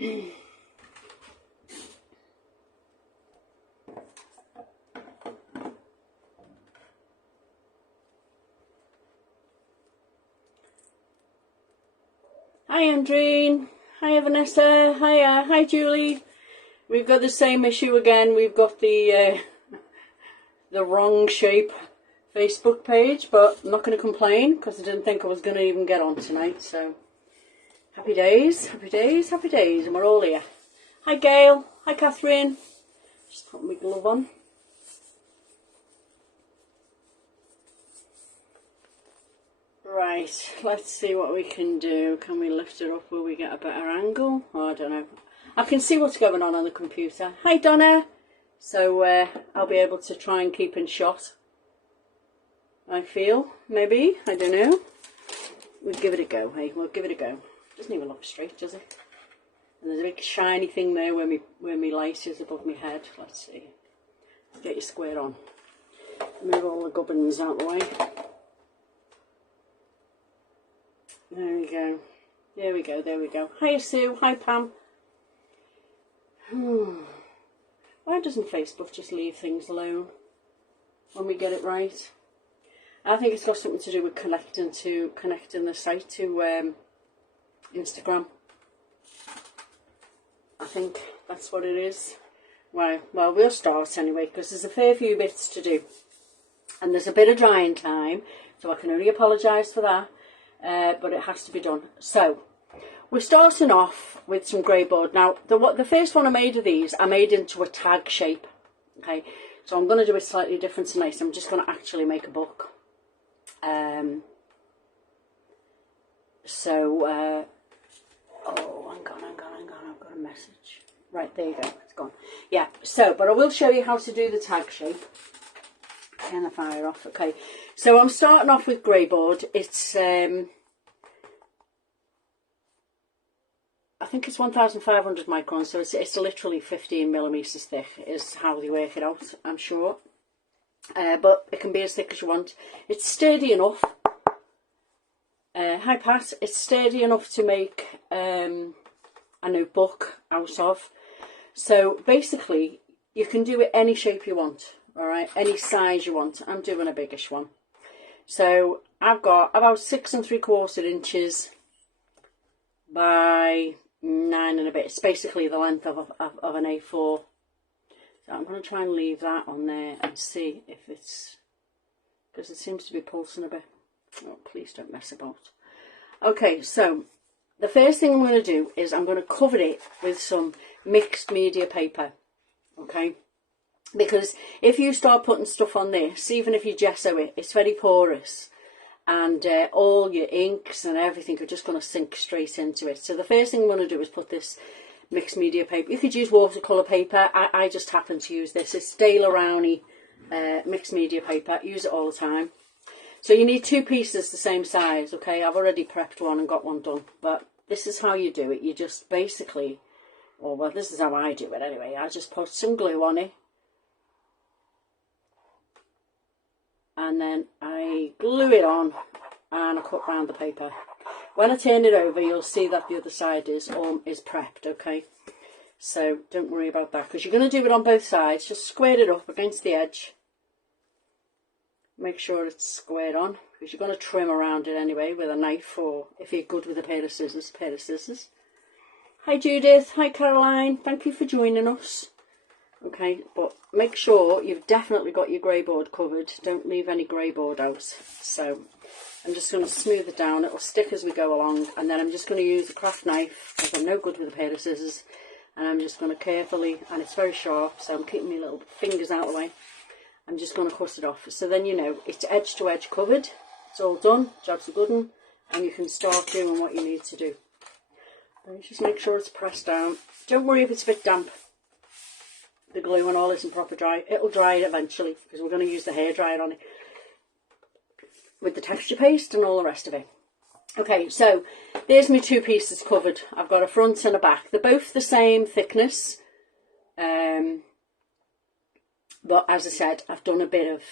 Hi Andreen, hi Vanessa, hiya, hi Julie. We've got the same issue again. We've got the wrong shape Facebook page, but I'm not going to complain because I didn't think I was going to even get on tonight. So happy days, happy days, happy days, and we're all here. Hi Gail, hi Catherine. Just put my glove on. Right, let's see what we can do. Can we lift it up where we get a better angle? Oh, I don't know. I can see what's going on the computer. Hi Donna. So I'll be able to try and keep in shot. I feel, maybe, I don't know. We'll give it a go, hey, we'll give it a go. Doesn't even look straight, does it? And there's a big shiny thing there where my light is above my head. Let's see. Get you squared on. Move all the gubbins out the way. There we go. There we go, there we go. Hi Sue, hi Pam. Why doesn't Facebook just leave things alone when we get it right? I think it's got something to do with connecting the site to Instagram. I think that's what it is. Well, we'll start anyway because there's a fair few bits to do. And there's a bit of drying time, so I can only apologise for that. But it has to be done. So we're starting off with some grey board. Now the first one I made of these I made into a tag shape. Okay, so I'm going to do it slightly different tonight. I'm just going to actually make a book. Oh, hang on, I've got a message. Right, there you go, it's gone. Yeah, so but I will show you how to do the tag shape. Turn the fire off. Okay, so I'm starting off with grey board. It's I think it's 1,500 microns, so it's literally 15 millimeters thick is how they work it out, I'm sure. But it can be as thick as you want. It's sturdy enough. Hi Pat, it's sturdy enough to make a notebook out of. So basically you can do it any shape you want. Alright, any size you want. I'm doing a biggish one. So I've got about 6 3/4 inches by 9 and a bit. It's basically the length of an A4. So I'm going to try and leave that on there and see if it's, because it seems to be pulsing a bit. Oh, please don't mess about. Okay, so the first thing I'm going to do is I'm going to cover it with some mixed media paper. Okay. Because if you start putting stuff on this, even if you gesso it, it's very porous. And all your inks and everything are just going to sink straight into it. So the first thing I'm going to do is put this mixed media paper. You could use watercolour paper. I just happen to use this. It's Dale Rowney mixed media paper. I use it all the time. So you need 2 pieces the same size, okay? I've already prepped one and got one done. But this is how you do it. You just basically, well, this is how I do it anyway. I just put some glue on it. And then I glue it on and I cut round the paper. When I turn it over, you'll see that the other side is prepped, okay? So don't worry about that, because you're going to do it on both sides. Just square it up against the edge. Make sure it's squared on, because you're going to trim around it anyway with a knife, or if you're good with a pair of scissors, Hi Judith, hi Caroline, thank you for joining us. Okay, but make sure you've definitely got your grey board covered. Don't leave any grey board out. So I'm just going to smooth it down. It'll stick as we go along. And then I'm just going to use a craft knife, because I'm no good with a pair of scissors. And I'm just going to carefully, and it's very sharp, so I'm keeping my little fingers out of the way. I'm just going to cut it off. So then you know it's edge to edge covered. It's all done. Job's a good one. And you can start doing what you need to do. And just make sure it's pressed down. Don't worry if it's a bit damp. The glue and all isn't proper dry. It'll dry eventually, because we're going to use the hairdryer on it with the texture paste and all the rest of it. Okay, so there's my 2 pieces covered. I've got a front and a back. They're both the same thickness, but as I said, I've done a bit of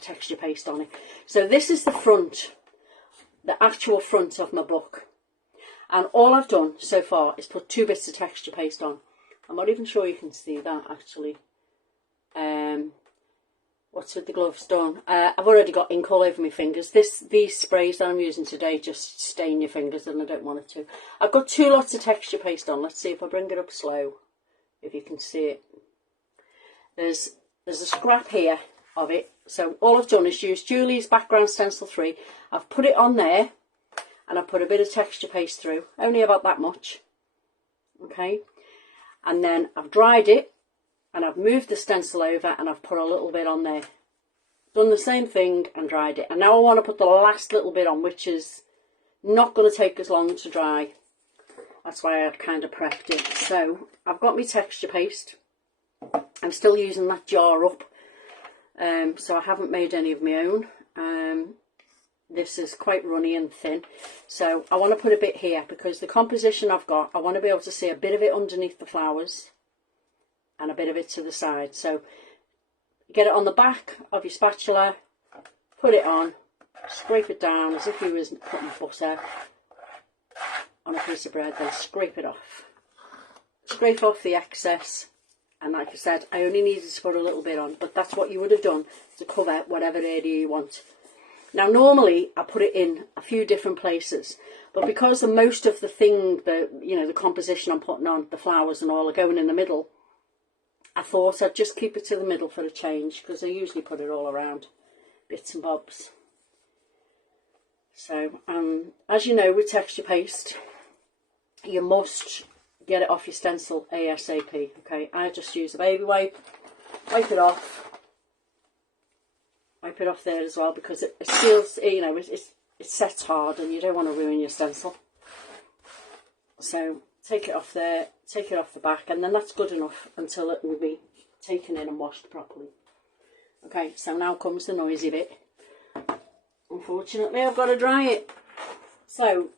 texture paste on it. So this is the front, the actual front of my book. And all I've done so far is put 2 bits of texture paste on. I'm not even sure you can see that actually. What's with the gloves done? I've already got ink all over my fingers. These sprays that I'm using today just stain your fingers and I don't want it to. I've got 2 lots of texture paste on. Let's see if I bring it up slow, if you can see it. There's a scrap here of it. So all I've done is use Julie's background stencil 3. I've put it on there and I've put a bit of texture paste through, only about that much. Okay, and then I've dried it. And I've moved the stencil over and I've put a little bit on there. Done the same thing and dried it. And now I want to put the last little bit on, which is not going to take as long to dry. That's why I've kind of prepped it. So I've got my texture paste. I'm still using that jar up. So I haven't made any of my own. This is quite runny and thin. So I want to put a bit here because the composition I've got, I want to be able to see a bit of it underneath the flowers. And a bit of it to the side. So get it on the back of your spatula, put it on, scrape it down as if you was putting butter on a piece of bread, then scrape it off. Scrape off the excess, and like I said, I only needed to put a little bit on, but that's what you would have done to cover whatever area you want. Now normally I put it in a few different places, but because most of the thing, the composition I'm putting on, the flowers and all, are going in the middle, I thought I'd just keep it to the middle for a change because I usually put it all around, bits and bobs. So, as you know with texture paste, you must get it off your stencil ASAP, okay? I just use a baby wipe, wipe it off there as well because it seals, it sets hard and you don't want to ruin your stencil. So, take it off there, take it off the back, and then that's good enough until it will be taken in and washed properly. Okay, so now comes the noisy bit. Unfortunately, I've got to dry it. So,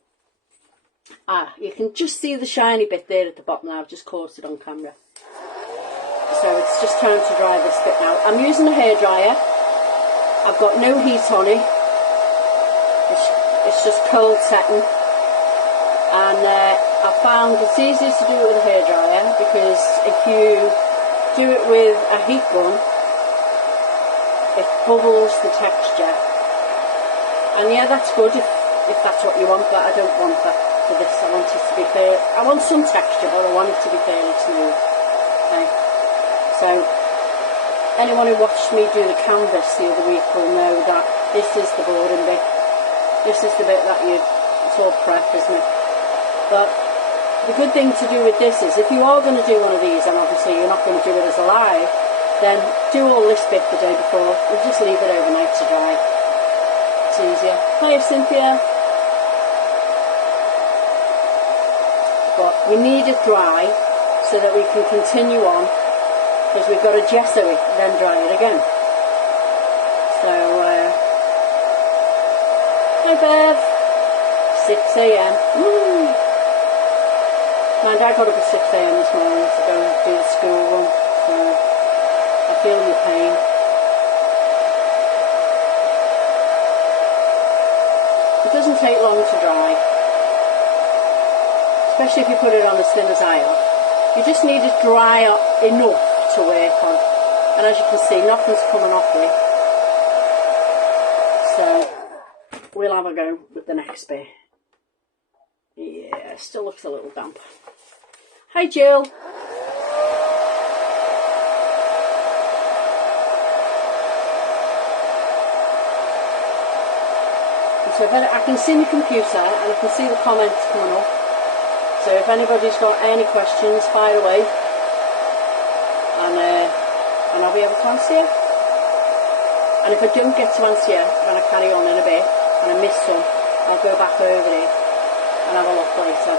you can just see the shiny bit there at the bottom now. I've just caught it on camera. So it's just time to dry this bit now. I'm using a hairdryer. I've got no heat on it. It's just cold setting. And I found it's easier to do it with a hairdryer because if you do it with a heat gun, it bubbles the texture. And yeah, that's good if that's what you want, but I don't want that for this. I want it to be fair. I want some texture, but I want it to be fairly smooth. Okay. So anyone who watched me do the canvas the other week will know that this is the boarding bit. This is the bit that it's all prep, isn't it? But the good thing to do with this is if you are going to do one of these, and obviously you're not going to do it as a live, then do all this bit the day before and just leave it overnight to dry. It's easier. Hi Cynthia. But we need it dry so that we can continue on because we've got to gesso it then dry it again. So, hi Bev. 6 AM. Woo! And I got up at 6 AM this morning to go and do the school run, so I feel your pain. It doesn't take long to dry, especially if you put it on as thin as I have. You just need it dry enough to work on, and as you can see, nothing's coming off it. So we'll have a go with the next bit. Yeah, still looks a little damp. Hi Jill. So if I can see my computer and I can see the comments coming up. So if anybody's got any questions, fire away. And I'll be able to answer you. And if I don't get to answer you when I carry on in a bit and I miss some, I'll go back over it and have a look later.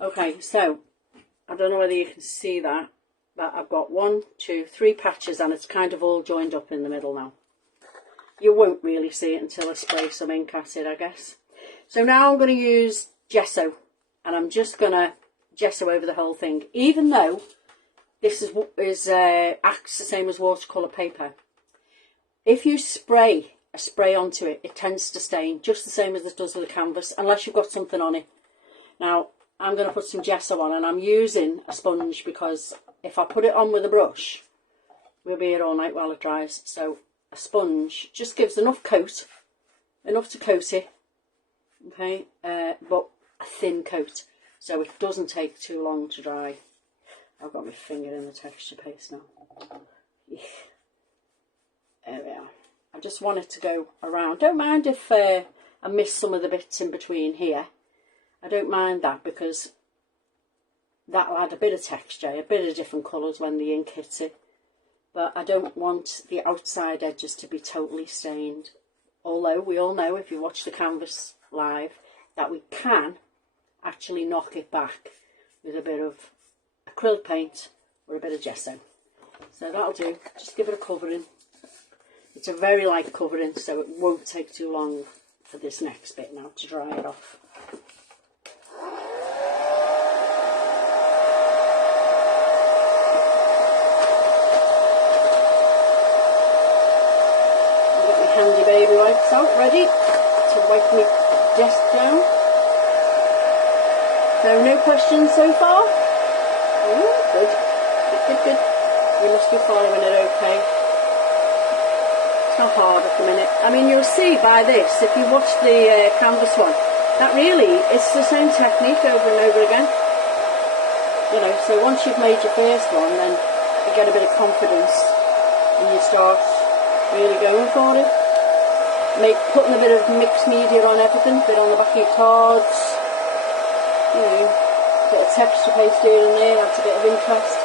Okay, so I don't know whether you can see that I've got 1, 2, 3 patches and it's kind of all joined up in the middle now. You won't really see it until I spray some ink at it, I guess. So now I'm going to use gesso and I'm just going to gesso over the whole thing, even though this acts the same as watercolour paper. If you spray a spray onto it, it tends to stain just the same as it does with the canvas, unless you've got something on it. Now, I'm going to put some gesso on, and I'm using a sponge because if I put it on with a brush, we'll be here all night while it dries. So a sponge just gives enough coat, enough to coat it, okay, but a thin coat, so it doesn't take too long to dry. I've got my finger in the texture paste now. Yeah. There we are. I just want it to go around. Don't mind if I miss some of the bits in between here. I don't mind that because that'll add a bit of texture, a bit of different colours when the ink hits it. But I don't want the outside edges to be totally stained. Although we all know, if you watch the canvas live, that we can actually knock it back with a bit of acrylic paint or a bit of gesso. So that'll do. Just give it a covering. It's a very light covering, so it won't take too long for this next bit now to dry it off. I've got my handy baby wipes out, ready to wipe my desk down. So no questions so far? Oh, good. Good. You must be following it okay. It's not hard at the minute. I mean, you'll see by this, if you watch the canvas one, that really, it's the same technique over and over again. You know, so once you've made your first one, then you get a bit of confidence and you start really going for it. Putting a bit of mixed media on everything, a bit on the back of your cards, you know, a bit of texture paste here and there, adds a bit of interest.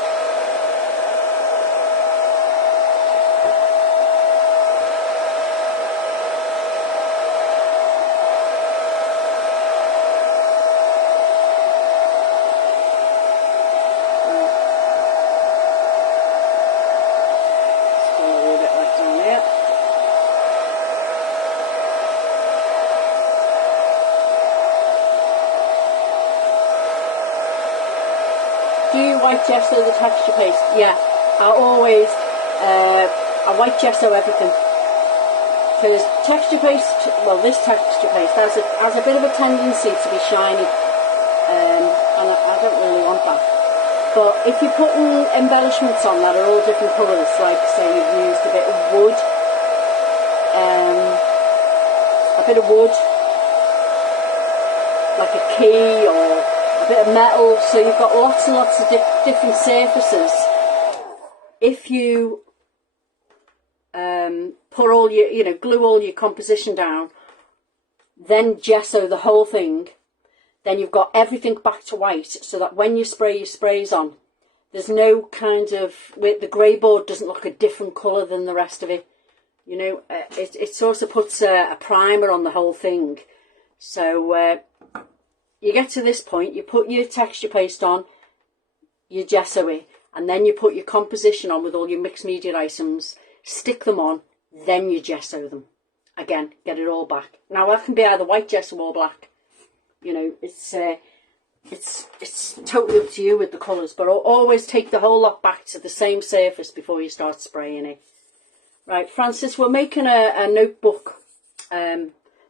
Do you white gesso the texture paste? Yeah, I always I white gesso everything, because texture paste, well, this texture paste has a bit of a tendency to be shiny, and I don't really want that. But if you're putting embellishments on that are all different colours, like say you've used a bit of wood, like a key or a bit of metal, so you've got lots and lots of different surfaces. If you put all your, glue all your composition down, then gesso the whole thing, then you've got everything back to white, so that when you spray your sprays on, there's no kind of, the grey board doesn't look a different colour than the rest of it. You know, it sort of puts a primer on the whole thing. So you get to this point, you put your texture paste on, you gesso it, and then you put your composition on with all your mixed media items, stick them on, then you gesso them. Again, get it all back. Now that can be either white gesso or black. You know, it's totally up to you with the colours, but always take the whole lot back to the same surface before you start spraying it. Right, Francis, we're making a notebook,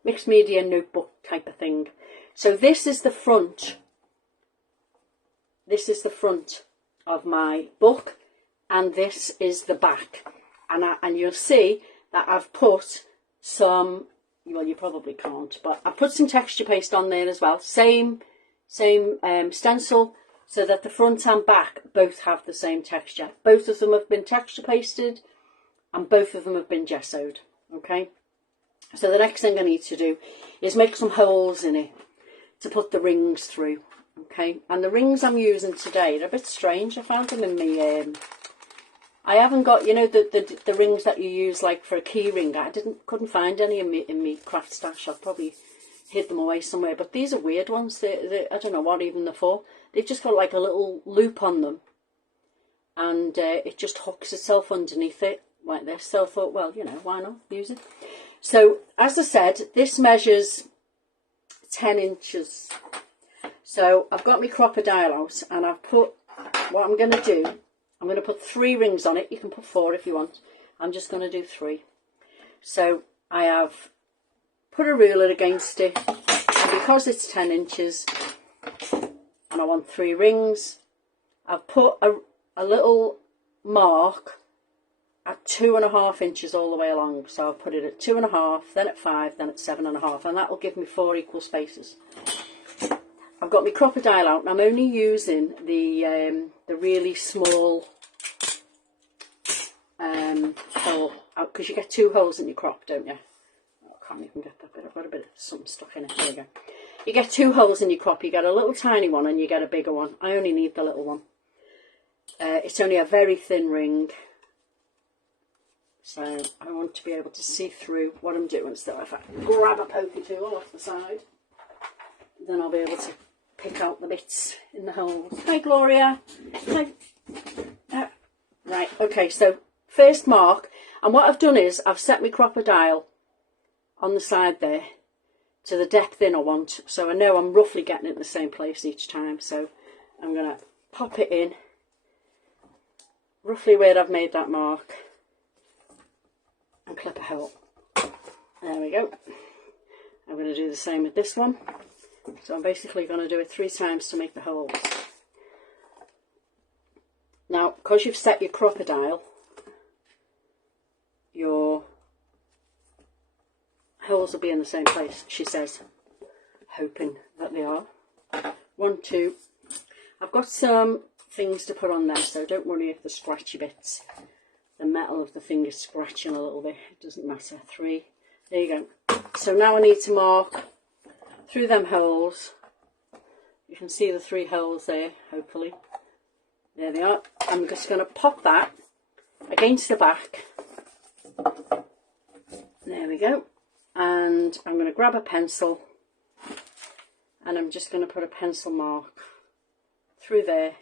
mixed media notebook type of thing. So this is the front. This is the front of my book, and this is the back. And you'll see that I've put some, well, you probably can't, but I put some texture paste on there as well. Same stencil, so that the front and back both have the same texture. Both of them have been texture pasted, and both of them have been gessoed. Okay. So the next thing I need to do is make some holes in it to put the rings through. Okay, and the rings I'm using today, they're a bit strange. I found them in my I haven't got, you know, the rings that you use like for a key ring. I couldn't find any in me craft stash. I've probably hid them away somewhere, but these are weird ones. I don't know what even they're for. They've just got like a little loop on them, and it just hooks itself underneath it like this. So I thought, well, you know, why not use it? So as I said, this measures 10 inches. So I've got my crocodile out, and I've put, what I'm going to do, I'm going to put 3 rings on it. You can put 4 if you want. I'm just going to do 3. So I have put a ruler against it, and because it's 10 inches, and I want 3 rings. I've put a little mark at 2.5 inches all the way along. So I'll put it at 2.5, then at 5, then at 7.5, and that will give me 4 equal spaces. I've got my crocodile out, and I'm only using the really small hole out, because you get 2 holes in your croc, don't you? Oh, I can't even get that bit. I've got a bit of something stuck in it. There we go. You get 2 holes in your crop. You get a little tiny one and you get a bigger one. I only need the little one. It's only a very thin ring, so I want to be able to see through what I'm doing. So if I grab a pokey tool off the side, then I'll be able to pick out the bits in the holes. Hi Gloria. Hi. Right, okay, so first mark, and what I've done is I've set my crocodile on the side there to the depth in I want, so I know I'm roughly getting it in the same place each time. So I'm going to pop it in roughly where I've made that mark and clip a hole. There we go. I'm going to do the same with this one. So I'm basically going to do it 3 times to make the holes. Now, because you've set your crocodile, your holes will be in the same place, she says, hoping that they are. 1, 2. I've got some things to put on there, so don't worry if the scratchy bits, the metal of the thing is scratching a little bit, it doesn't matter. 3. There you go. So now I need to mark through them holes. You can see the 3 holes there, hopefully. There they are. I'm just going to pop that against the back. There we go. And I'm going to grab a pencil, and I'm just going to put a pencil mark through there,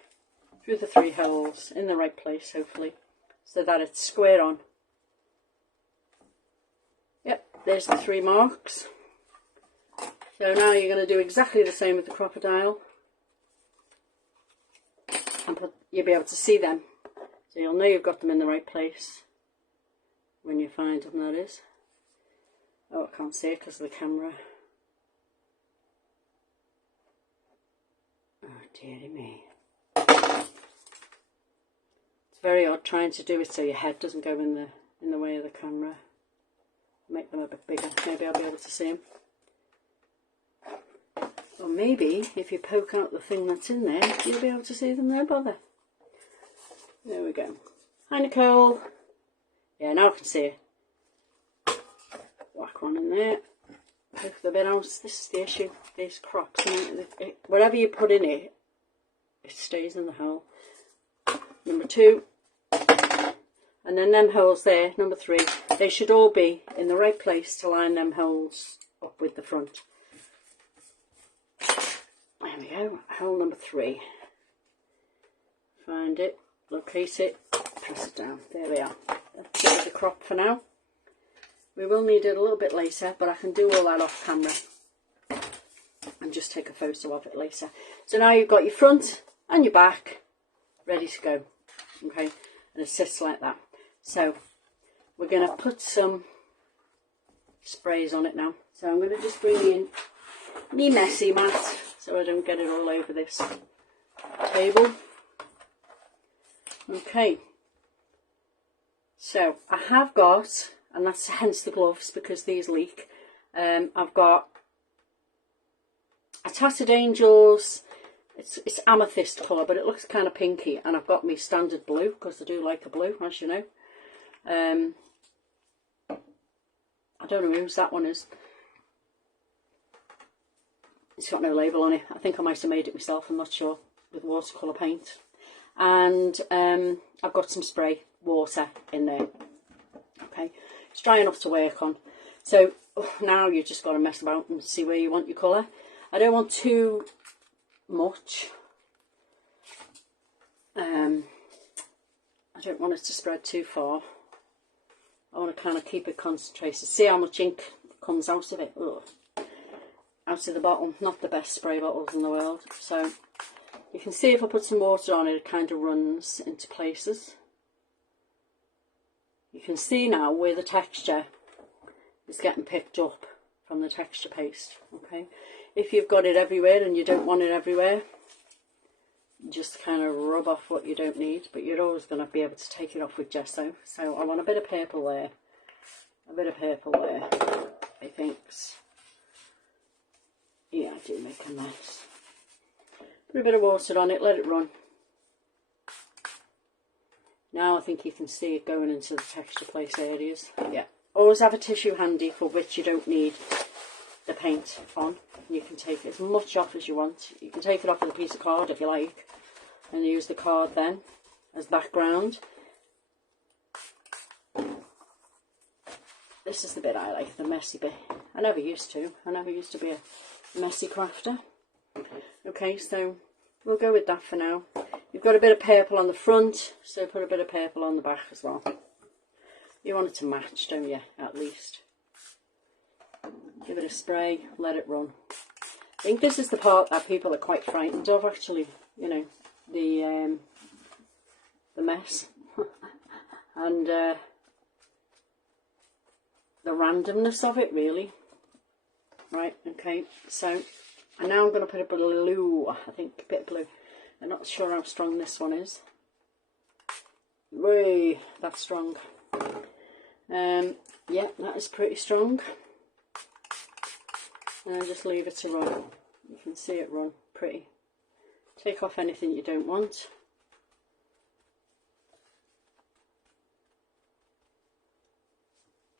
through the 3 holes, in the right place, hopefully, so that it's square on. Yep, there's the 3 marks. So now you're going to do exactly the same with the crocodile. And you'll be able to see them. So you'll know you've got them in the right place when you find them, that is. Oh, I can't see it because of the camera. Oh, dearie me. It's very odd trying to do it so your head doesn't go in the way of the camera. Make them a bit bigger. Maybe I'll be able to see them. Or maybe if you poke out the thing that's in there, you'll be able to see them, no bother. There we go. Hi Nicole. Yeah, now I can see it. Whack one in there. Poke the bit out. This is the issue. These crops, whatever you put in it, it stays in the hole. Number 2. And then them holes there, number 3, they should all be in the right place to line them holes up with the front. There we go, hole number 3. Find it, locate it, press it down. There we are. That's it with the crop for now. We will need it a little bit later, but I can do all that off camera and just take a photo of it later. So now you've got your front and your back ready to go. Okay, and it sits like that. So we're going to put some sprays on it now. So I'm going to just bring in me messy mat so I don't get it all over this table. Okay, so I have got, and that's hence the gloves because these leak, I've got a Tattered Angels, it's amethyst colour but it looks kind of pinky, and I've got me standard blue because I do like a blue, as you know. I don't know whose that one is. It's got no label on it. I think I might have made it myself, I'm not sure, with watercolour paint. And I've got some spray water in there. Okay, it's dry enough to work on. So now you've just got to mess about and see where you want your colour. I don't want too much. I don't want it to spread too far. I want to kind of keep it concentrated. See how much ink comes out of it. Ugh. Out of the bottle. Not the best spray bottles in the world. So you can see if I put some water on it, it kind of runs into places. You can see now where the texture is getting picked up from the texture paste. Okay, if you've got it everywhere and you don't want it everywhere, just kind of rub off what you don't need, but you're always going to be able to take it off with gesso. So I want a bit of purple there, a bit of purple there, I think. Yeah, I do make a mess. Put a bit of water on it, let it run. Now I think you can see it going into the texture place areas. Yeah, always have a tissue handy for which you don't need the paint on. You can take as much off as you want. You can take it off with a piece of card if you like, and use the card then as background. This is the bit I like, the messy bit. I never used to be a messy crafter. Okay, so we'll go with that for now. You've got a bit of purple on the front, so put a bit of purple on the back as well. You want it to match, don't you, at least. Give it a spray, let it run. I think this is the part that people are quite frightened of, actually, you know, the mess and the randomness of it, really. Right, okay, so and now I'm going to put a bit of blue, I think, a bit of blue. I'm not sure how strong this one is. Way, that's strong. Yeah, that is pretty strong. And just leave it to run. You can see it run pretty. Take off anything you don't want.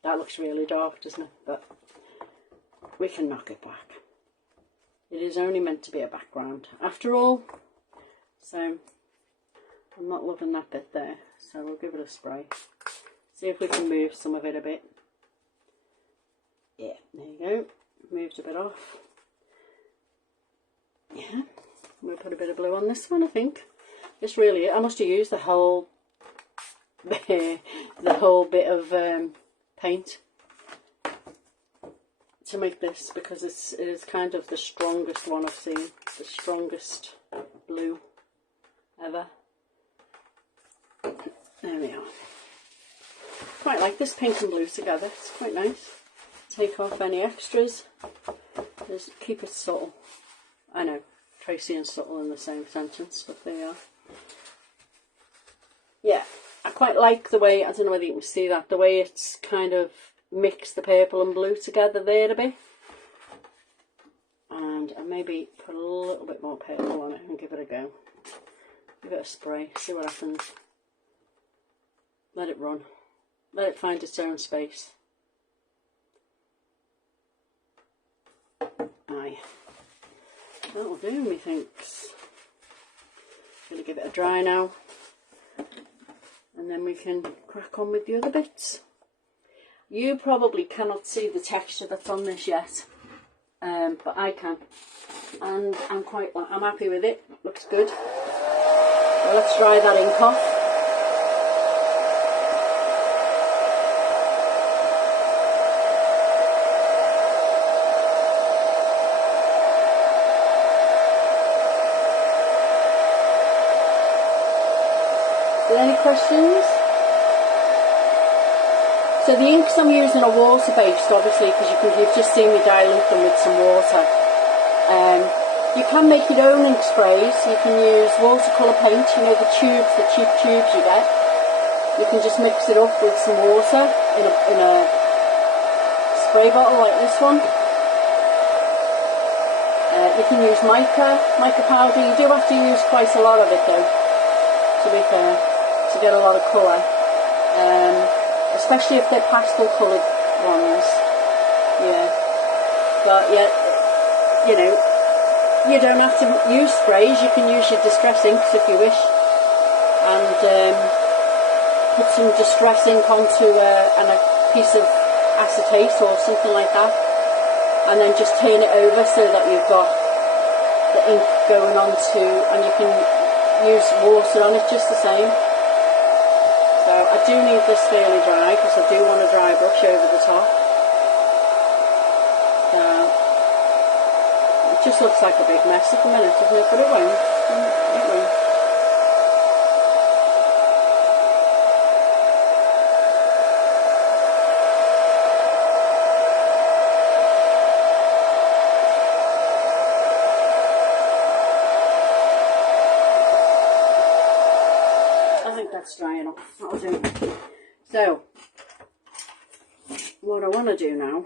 That looks really dark, doesn't it? But we can knock it back. It is only meant to be a background after all. So I'm not loving that bit there. So we'll give it a spray. See if we can move some of it a bit. Yeah, there you go. Moved a bit off. Yeah, we'll put a bit of blue on this one, I think. This really, I must have used the whole bit of paint to make this, because it is kind of the strongest one I've seen, the strongest blue ever. There we are. Quite like this pink and blue together, it's quite nice. Take off any extras, just keep it subtle. I know, Tracey and subtle in the same sentence, but they are. Yeah, I quite like the way, I don't know whether you can see that, the way it's kind of mixed the purple and blue together there a bit. And I maybe put a little bit more purple on it and give it a go. Give it a spray, see what happens. Let it run. Let it find its own space. Aye. That'll do, methinks. Gonna give it a dry now. And then we can crack on with the other bits. You probably cannot see the texture that's on this yet, but I can, and I'm happy with it. Looks good. So let's dry that ink off. Are there any questions? So the inks I'm using are water based, obviously, because you've just seen me dilute them with some water. You can make your own ink sprays. You can use watercolour paint, you know, the tubes, the cheap tubes you get. You can just mix it up with some water in a spray bottle like this one. You can use mica powder. You do have to use quite a lot of it though, to be fair, to get a lot of colour. Especially if they're pastel coloured ones. Yeah. But yeah, you know, you don't have to use sprays. You can use your distress inks if you wish. And put some distress ink onto a piece of acetate or something like that. And then just turn it over so that you've got the ink going onto, and you can use water on it just the same. So I do need this fairly dry because I do want a dry brush over the top. So it just looks like a big mess at the minute, doesn't it? But it won't. It won't. So, what I want to do now,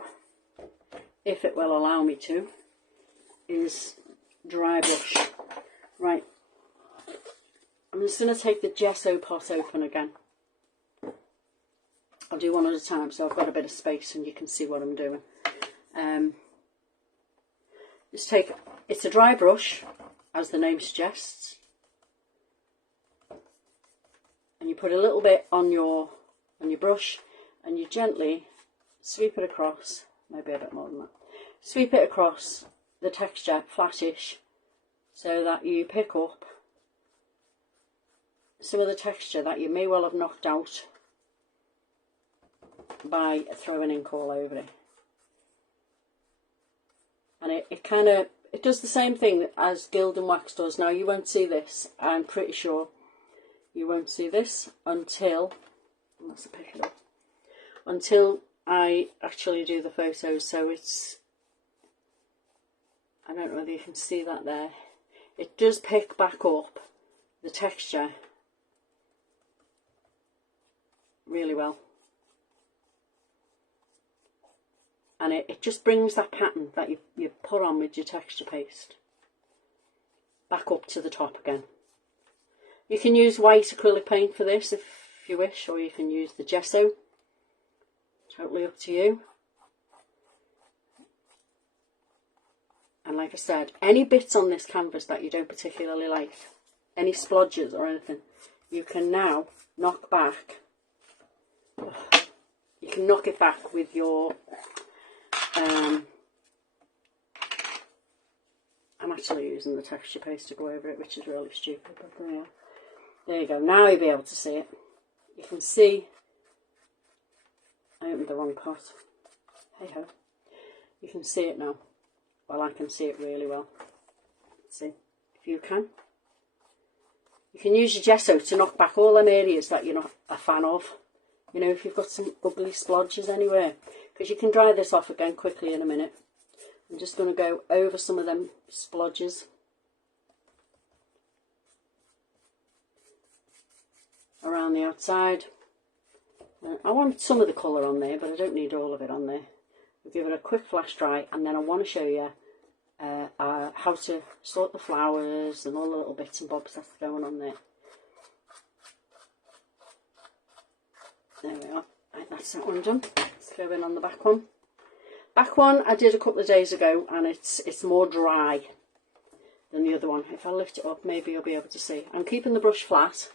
if it will allow me to, is dry brush. Right, I'm just going to take the gesso pot open again. I'll do one at a time so I've got a bit of space and you can see what I'm doing. Just take, it's a dry brush, as the name suggests, and you put a little bit on your brush and you gently sweep it across, maybe a bit more than that, sweep it across the texture, flattish, so that you pick up some of the texture that you may well have knocked out by throwing ink all over it. And it does the same thing as Gild and Wax does. Now you won't see this, I'm pretty sure you won't see this until, unless I pick it up, until I actually do the photos. So it's, I don't know whether you can see that there, it does pick back up the texture really well. And it just brings that pattern that you put on with your texture paste back up to the top again. You can use white acrylic paint for this if you wish, or you can use the gesso. Totally up to you. And like I said, any bits on this canvas that you don't particularly like, any splodges or anything, you can now knock back. You can knock it back with your I'm actually using the texture paste to go over it, which is really stupid, but there you go. Now you'll be able to see it. You can see, I opened the wrong pot, hey ho. You can see it now. Well, I can see it really well. Let's see if you can. You can use your gesso to knock back all them areas that you're not a fan of. You know, if you've got some ugly splodges anywhere, because you can dry this off again quickly in a minute. I'm just going to go over some of them splodges around the outside. I want some of the colour on there, but I don't need all of it on there. We'll give it a quick flash dry, and then I want to show you how to sort the flowers and all the little bits and bobs that's going on there. There we are. Right, that's that one done. Let's go in on the back one. Back one I did a couple of days ago, and it's more dry than the other one. If I lift it up, maybe you'll be able to see. I'm keeping the brush flat,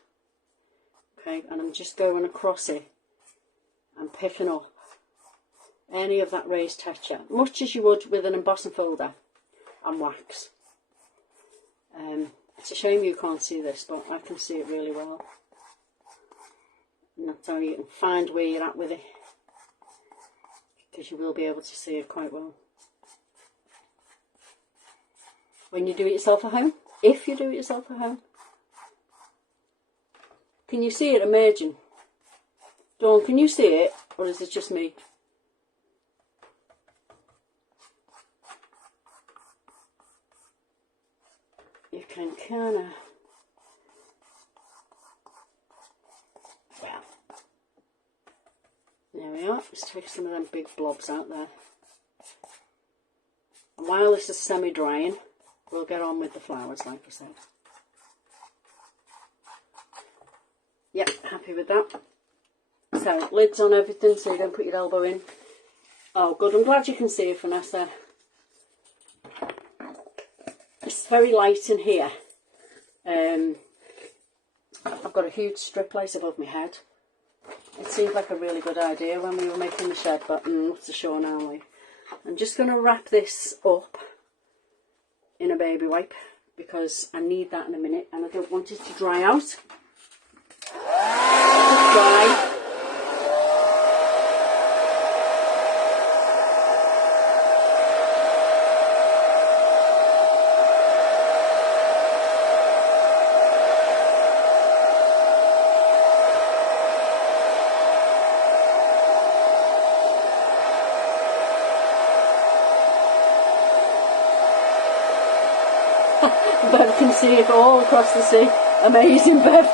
okay, and I'm just going across it and picking up any of that raised texture, much as you would with an embossing folder and wax. It's a shame you can't see this, but I can see it really well. And that's how you can find where you're at with it, because you will be able to see it quite well when you do it yourself at home. If you do it yourself at home, can you see it emerging? Dawn, can you see it, or is it just me? You can kind of, well, there we are. Just take some of them big blobs out there. And while this is semi-drying, we'll get on with the flowers, like I said. Yep, happy with that. So, lids on everything so you don't put your elbow in. Oh, good. I'm glad you can see it, Vanessa. It's very light in here. I've got a huge strip light above my head. It seemed like a really good idea when we were making the shed, but not so sure now, are we? I'm just going to wrap this up in a baby wipe because I need that in a minute and I don't want it to dry out. Just dry. Bev can see it all across the sea. Amazing, Bev.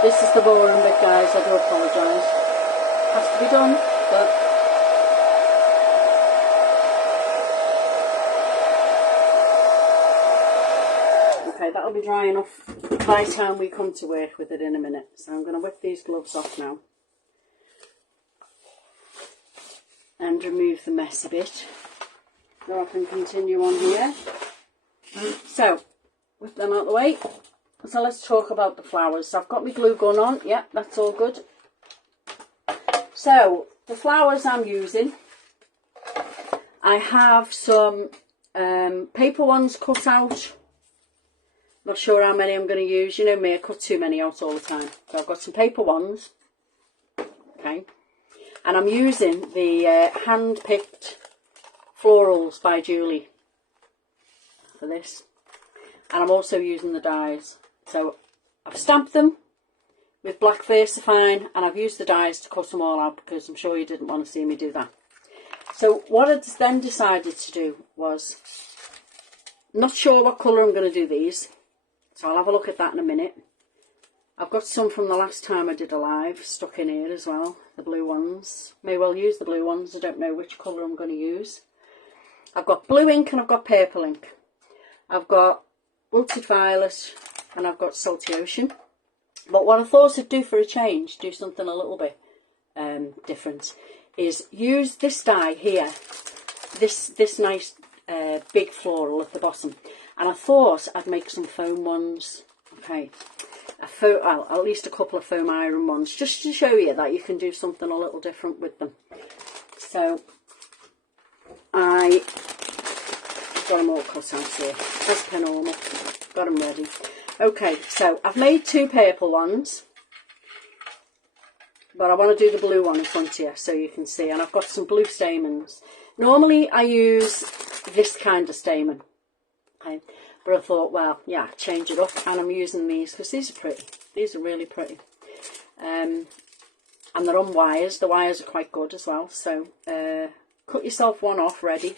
This is the boring bit, guys. I do apologise. Has to be done, but okay, that'll be dry enough by the time we come to work with it in a minute. So I'm going to whip these gloves off now and remove the mess a bit so I can continue on here. So, whip them out the way. So let's talk about the flowers. I've got my glue gun on. Yep, that's all good. So, the flowers I'm using, I have some paper ones cut out. Not sure how many I'm going to use. You know me, I cut too many out all the time. So I've got some paper ones. Okay. And I'm using the hand-picked florals by Julie for this. And I'm also using the dies. So I've stamped them with black VersaFine and I've used the dies to cut them all out because I'm sure you didn't want to see me do that. So what I then decided to do was, not sure what colour I'm going to do these. So I'll have a look at that in a minute. I've got some from the last time I did a live stuck in here as well. The blue ones. May well use the blue ones. I don't know which colour I'm going to use. I've got blue ink and I've got purple ink. I've got wilted violet and I've got salty ocean. But what I thought I'd do for a change, do something a little bit different, is use this die here. This nice big floral at the bottom. And I thought I'd make some foam ones. Okay. Well, at least a couple of foam iron ones, just to show you that you can do something a little different with them. So I got them all cut out here, as per normal. Got them ready. Okay, so I've made two purple ones, but I want to do the blue one in front here so you can see. And I've got some blue stamens. Normally I use this kind of stamen. Okay. But I thought, well, yeah, change it up, and I'm using these because these are pretty. These are really pretty. And they're on wires. The wires are quite good as well. So cut yourself one off ready.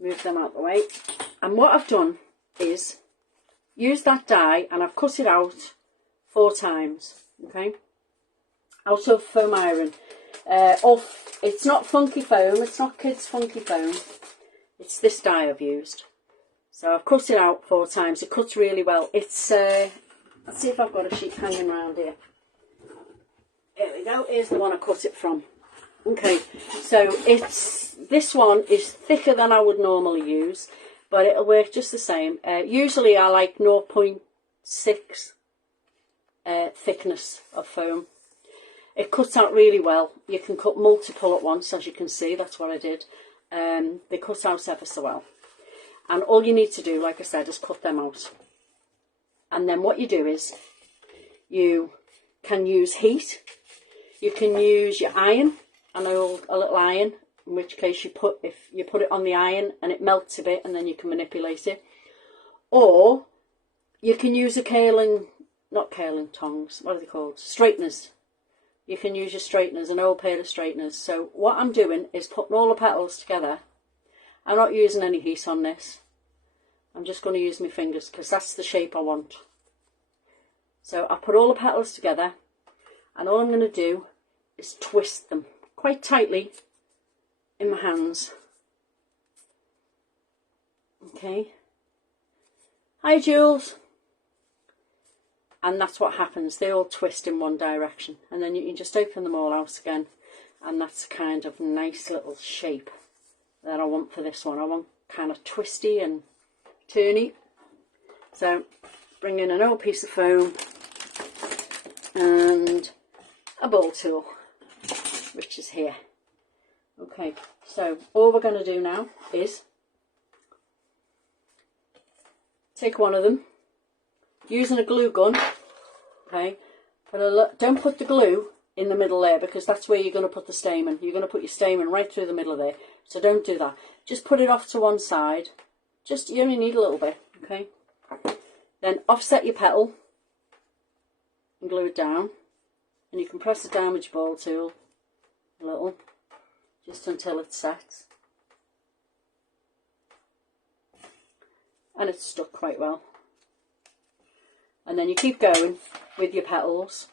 Move them out the way. And what I've done is use that die, and I've cut it out 4 times. Okay, out of foam iron. It's not funky foam. It's not kids' funky foam. It's this die I've used. So I've cut it out 4 times. It cuts really well. It's, let's see if I've got a sheet hanging around here. Here we go. Here's the one I cut it from. Okay, so this one is thicker than I would normally use, but it'll work just the same. Usually I like 0.6 thickness of foam. It cuts out really well. You can cut multiple at once, as you can see. That's what I did. They cut out ever so well, and all you need to do, like I said, is cut them out. And then what you do is you can use heat. You can use your iron, a little iron, in which case if you put it on the iron and it melts a bit, and then you can manipulate it. Or you can use not curling tongs, what are they called? Straighteners. You can use your straighteners, an old pair of straighteners. So what I'm doing is putting all the petals together. I'm not using any heat on this. I'm just going to use my fingers because that's the shape I want. So I put all the petals together, and all I'm going to do is twist them quite tightly in my hands. Okay. Hi, Jules. And that's what happens. They all twist in one direction. And then you can just open them all out again. And that's a kind of nice little shape that I want for this one. I want kind of twisty and turny. So bring in an old piece of foam and a ball tool, which is here. Okay, so all we're going to do now is take one of them, using a glue gun. Okay, don't put the glue in the middle there, because that's where you're going to put the stamen. You're going to put your stamen right through the middle of there, so don't do that. Just put it off to one side. You only need a little bit. Okay, then offset your petal and glue it down, and you can press it down with your ball tool a little, just until it sets, and it's stuck quite well. And then you keep going with your petals.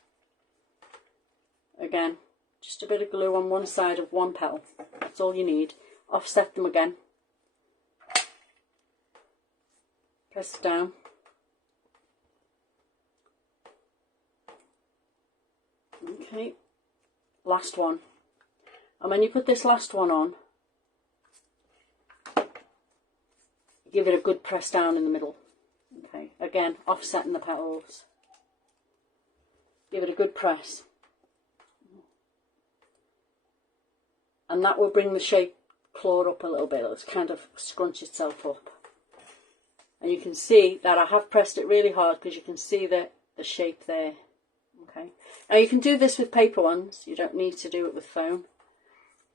Again, just a bit of glue on one side of one petal. That's all you need. Offset them again. Press it down. Okay, last one. And when you put this last one on, give it a good press down in the middle. Okay, again, offsetting the petals. Give it a good press. And that will bring the shape claw up a little bit. It'll kind of scrunch itself up. And you can see that I have pressed it really hard because you can see the shape there. Okay. Now you can do this with paper ones. You don't need to do it with foam.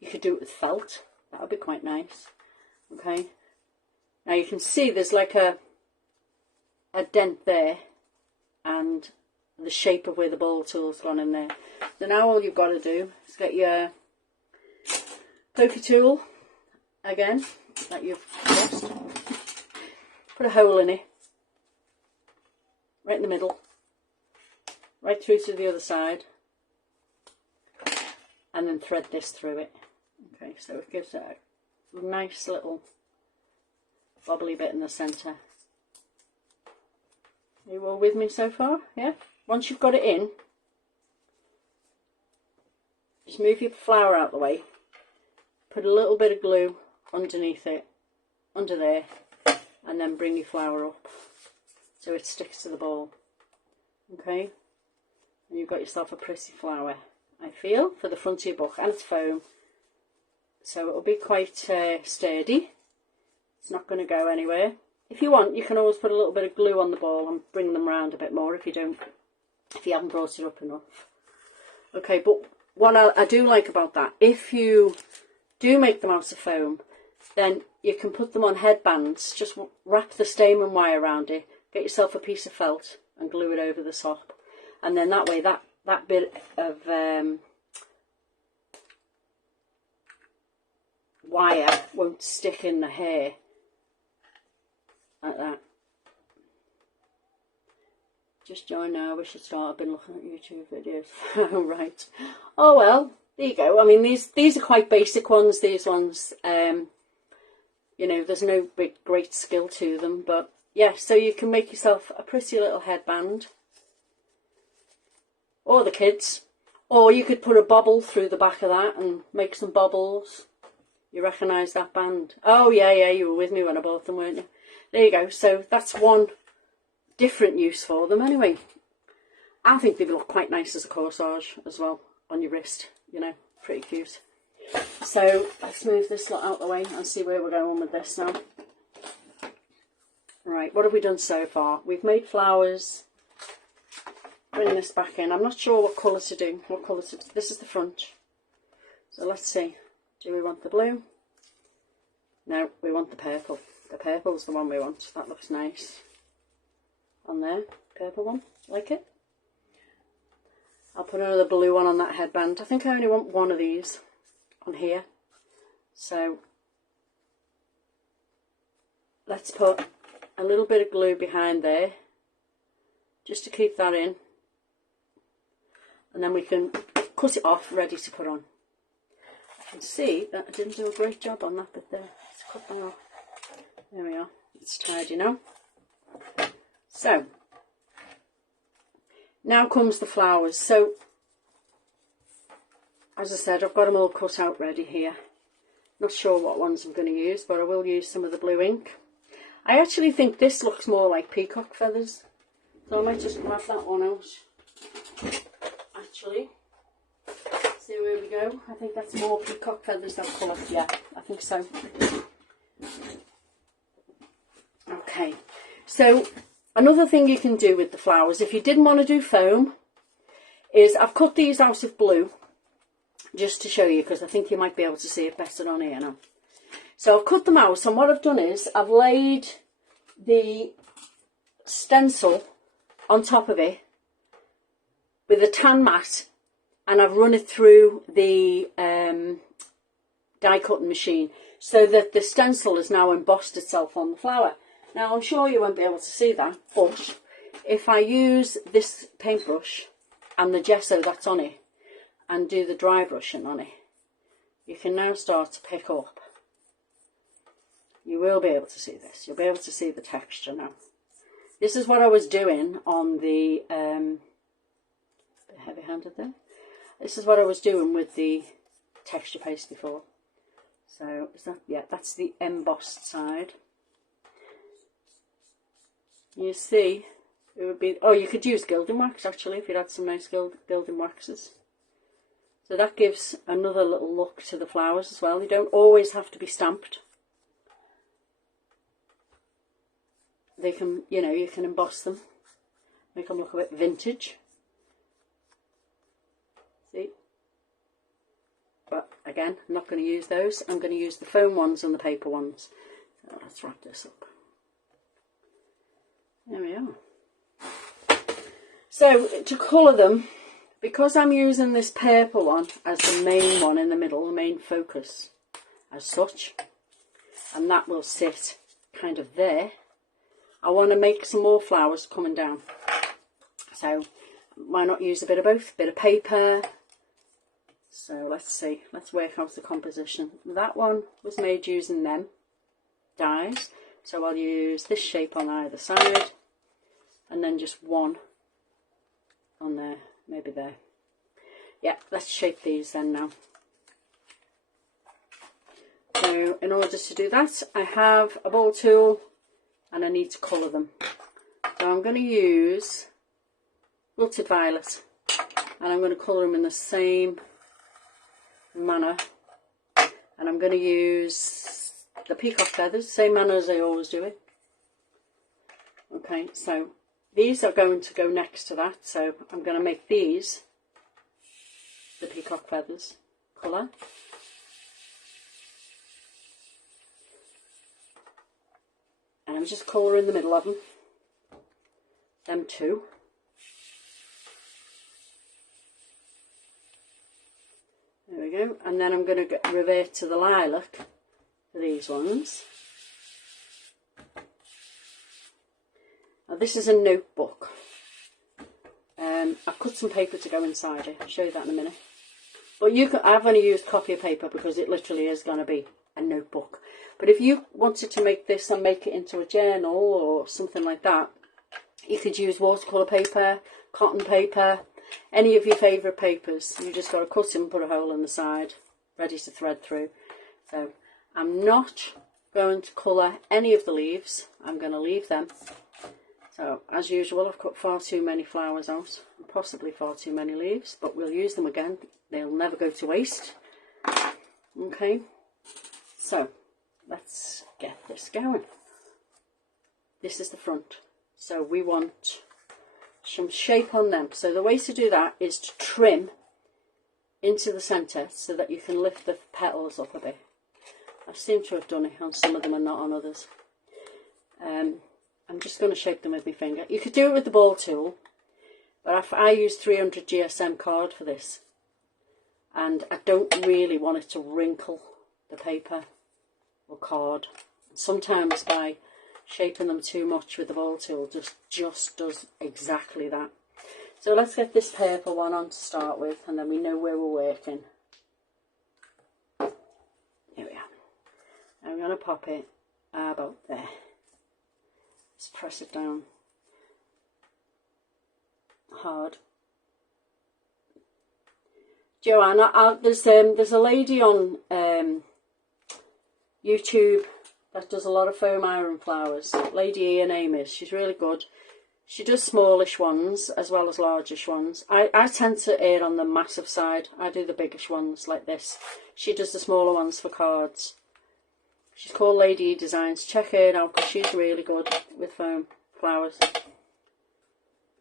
You could do it with felt. That would be quite nice. Okay. Now you can see there's like a dent there and the shape of where the ball tool's gone in there. So now all you've got to do is get your poker tool again that you've pressed. Put a hole in it, right in the middle, right through to the other side, and then thread this through it. Okay, so it gives it a nice little bobbly bit in the centre. Are you all with me so far? Yeah? Once you've got it in, just move your flower out the way, put a little bit of glue underneath it, under there, and then bring your flower up so it sticks to the ball. Okay, and you've got yourself a pretty flower, I feel, for the front of your book, and it's foam, so it'll be quite sturdy. It's not going to go anywhere. If you want, you can always put a little bit of glue on the ball and bring them around a bit more if you haven't brought it up enough. Okay, but what I do like about that, if you do make them out of foam, then you can put them on headbands. Just wrap the stamen wire around it, get yourself a piece of felt and glue it over the top. And then that way that bit of wire won't stick in the hair like that. Just join now, I wish I'd started. I've been looking at YouTube videos. Oh, right. Oh well, there you go. I mean, these are quite basic ones, these ones. You know, there's no big great skill to them, but yeah, so you can make yourself a pretty little headband, or the kids, or you could put a bobble through the back of that and make some bobbles. You recognise that band? Oh yeah, you were with me when I bought them, weren't you? There you go. So that's one different use for them. Anyway, I think they look quite nice as a corsage as well on your wrist. You know, pretty cute. So let's move this lot out the way and see where we're going with this now. Right, what have we done so far? We've made flowers. Bring this back in. I'm not sure what colour to do. This is the front. So let's see. Do we want the blue? No, we want the purple. The purple's the one we want. That looks nice. On there, purple one. Like it? I'll put another blue one on that headband. I think I only want one of these on here. So let's put a little bit of glue behind there just to keep that in, and then we can cut it off ready to put on. I can see that I didn't do a great job on that bit there. Let's cut that off. There we are. It's tidy now. So now comes the flowers. So as I said, I've got them all cut out ready here. Not sure what ones I'm going to use, but I will use some of the blue ink. I actually think this looks more like peacock feathers, so I might just grab that one out. Actually, see where we go. I think that's more peacock feathers than colour. Yeah, I think so. Okay, so another thing you can do with the flowers, if you didn't want to do foam, is I've cut these out of blue just to show you, because I think you might be able to see it better on here now. So I've cut them out, and what I've done is I've laid the stencil on top of it with a tan mat, and I've run it through the die cutting machine so that the stencil has now embossed itself on the flower. Now I'm sure you won't be able to see that, but if I use this paintbrush and the gesso that's on it and do the dry brushing on it, you can now start to pick up. You will be able to see this. You'll be able to see the texture now. This is what I was doing on the, bit heavy-handed there. This is what I was doing with the texture paste before. So, is that, yeah, that's the embossed side. You see, it would be, oh, you could use gilding wax actually if you had some nice gilding waxes. So that gives another little look to the flowers as well. They don't always have to be stamped. They can, you know, you can emboss them, make them look a bit vintage. See? But again, I'm not going to use those. I'm going to use the foam ones and the paper ones. So let's wrap this up. There we are. So to colour them, because I'm using this purple one as the main one in the middle, the main focus as such, and that will sit kind of there, I want to make some more flowers coming down. So why not use a bit of both, a bit of paper. So let's see, let's work out the composition. That one was made using them dies, so I'll use this shape on either side and then just one on there, maybe there. Yeah, let's shape these then now. So in order to do that, I have a ball tool and I need to colour them. So I'm going to use wilted violet and I'm going to colour them in the same manner, and I'm going to use the peacock feathers, same manner as I always do it. Okay, so these are going to go next to that, so I'm going to make these the peacock feathers colour. And I'm just colouring the middle of them two. There we go, and then I'm going to revert to the lilac for these ones. Now this is a notebook. I've cut some paper to go inside it. I'll show you that in a minute. But you can, I've only used copy of paper because it literally is going to be a notebook. But if you wanted to make this and make it into a journal or something like that, you could use watercolour paper, cotton paper, any of your favourite papers. You just got to cut them, put a hole in the side, ready to thread through. So I'm not going to colour any of the leaves. I'm going to leave them. So as usual, I've cut far too many flowers out, and possibly far too many leaves, but we'll use them again. They'll never go to waste. Okay, so let's get this going. This is the front. So we want some shape on them. So the way to do that is to trim into the centre so that you can lift the petals up a bit. I seem to have done it on some of them and not on others. I'm just going to shape them with my finger. You could do it with the ball tool, but I use 300 GSM card for this, and I don't really want it to wrinkle the paper or card. Sometimes by shaping them too much with the ball tool just does exactly that. So let's get this purple one on to start with, and then we know where we're working. Here we are. I'm going to pop it about there. Just press it down hard. Joanne, there's a lady on YouTube that does a lot of foam iron flowers. Lady her name is. She's really good. She does smallish ones as well as largish ones. I tend to err on the massive side. I do the biggish ones like this. She does the smaller ones for cards. She's called Lady E Designs. Check her out because she's really good with foam flowers.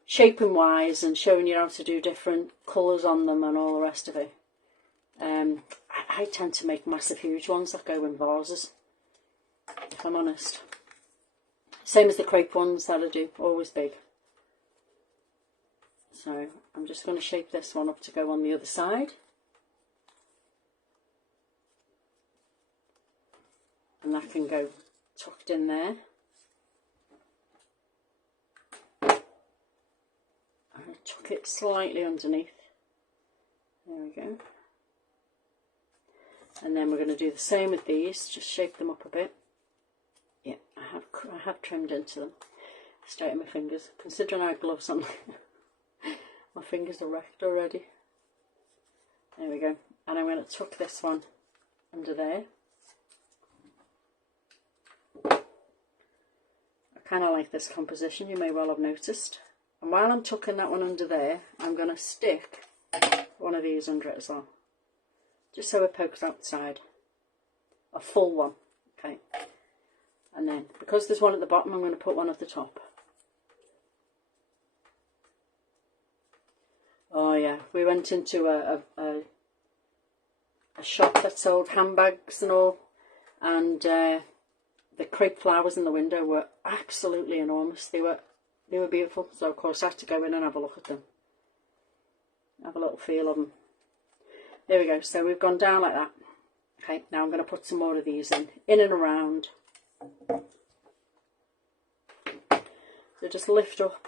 Shaping wise and showing you how to do different colours on them and all the rest of it. I tend to make massive huge ones that go in vases, if I'm honest. Same as the crepe ones that I do, always big. So I'm just going to shape this one up to go on the other side. And that can go tucked in there. going to tuck it slightly underneath. There we go. And then we're going to do the same with these, just shape them up a bit. Yeah, I have trimmed into them. Straight in my fingers. Considering I have gloves on, my fingers are wrecked already. There we go. And I'm going to tuck this one under there. I kind of like this composition, you may well have noticed. And while I'm tucking that one under there, I'm going to stick one of these under it as well. Just so it pokes outside. A full one. Okay. And then, because there's one at the bottom, I'm going to put one at the top. Oh yeah, we went into a shop that sold handbags and all, and the crepe flowers in the window were absolutely enormous. They were beautiful, so of course I had to go in and have a look at them. Have a little feel of them. There we go, so we've gone down like that. Okay, now I'm going to put some more of these in and around. So just lift up.